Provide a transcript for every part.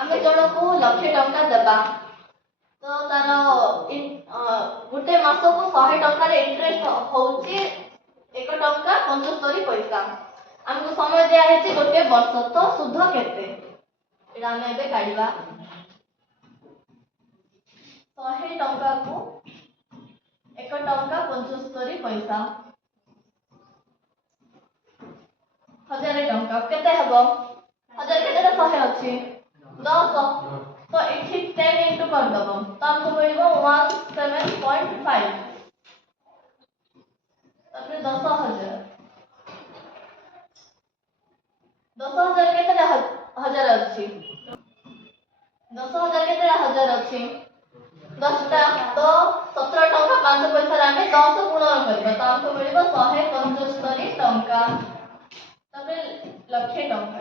आमे जणको लक्षे टंका देबा तो तार गुटे मास को 100 टंका रे इंटरेस्ट होउची 1 टंका 75 पैसा हमको समय दिया है जे गोटे वर्ष तो सुध केते एटा हम एबे काढिबा 100 टंका को 1 टंका 75 पैसा 1000 टंका केते हबो 1000 केते 100 अछि 10 तो इठी 10 इनटू कर दबो तो हमको मिलबो 17.5 तापर 10000 10000 केते हजार अछि 10000 केते हजार अछि 10 टा तो 17 टंका 5 पैसा रे 10 गुणन करबा तो हमको मिलबो 175 टंका तापर लक्षे टंका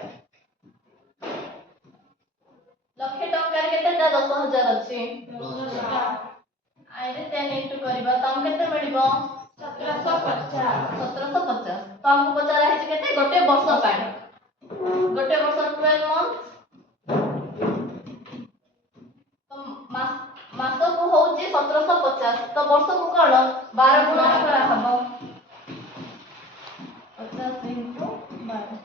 लक्षे टंका रे केते 10000 अछि 10 आइरे 10 इनटू करबा तो हम केते मिलबो 1750 तो हमको पचारा है केते गोटे वर्ष पाए गोटे वर्ष 12 मंथ तो मास को होउची 1750 तो वर्ष को कोन 12 गुणन करा हबो 50 इनटू 12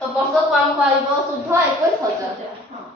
तो वर्ष को हम पाइबो शुद्ध 21000 हां